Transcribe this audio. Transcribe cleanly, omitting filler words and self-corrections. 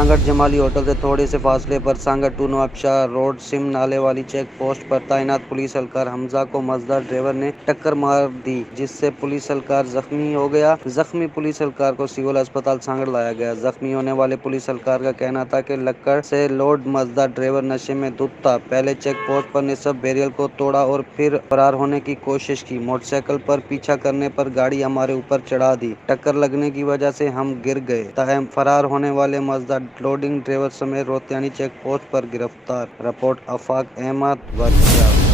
Sanghar Jamali hotel से थोड़े से फासले पर Sanghar to Nawabshah road SIM नाले वाली चेक पोस्ट पर तैनात पुलिस एहलकार हमजा को मजदार ड्राइवर ने टक्कर मार दी, जिससे पुलिस एहलकार जख्मी हो गया। जख्मी पुलिस एहलकार को सिविल अस्पताल सांगड़ लाया गया। जख्मी होने वाले पुलिस एहलकार का कहना था कि लक्कड़ से लोड मजदार ड्राइवर नशे में धुत था। पहले चेक पोस्ट पर निसब बैरियर को तोड़ा और फिर फरार होने की कोशिश की। मोटरसाइकिल पर पीछा करने पर गाड़ी हमारे ऊपर चढ़ा दी। टक्कर लगने की वजह से हम गिर गए। ताहम फरार होने वाले मजदार लोडिंग ड्राइवर समेत रोहतानी चेक पोस्ट पर गिरफ्तार। रिपोर्ट आफाक अहमद वर्क।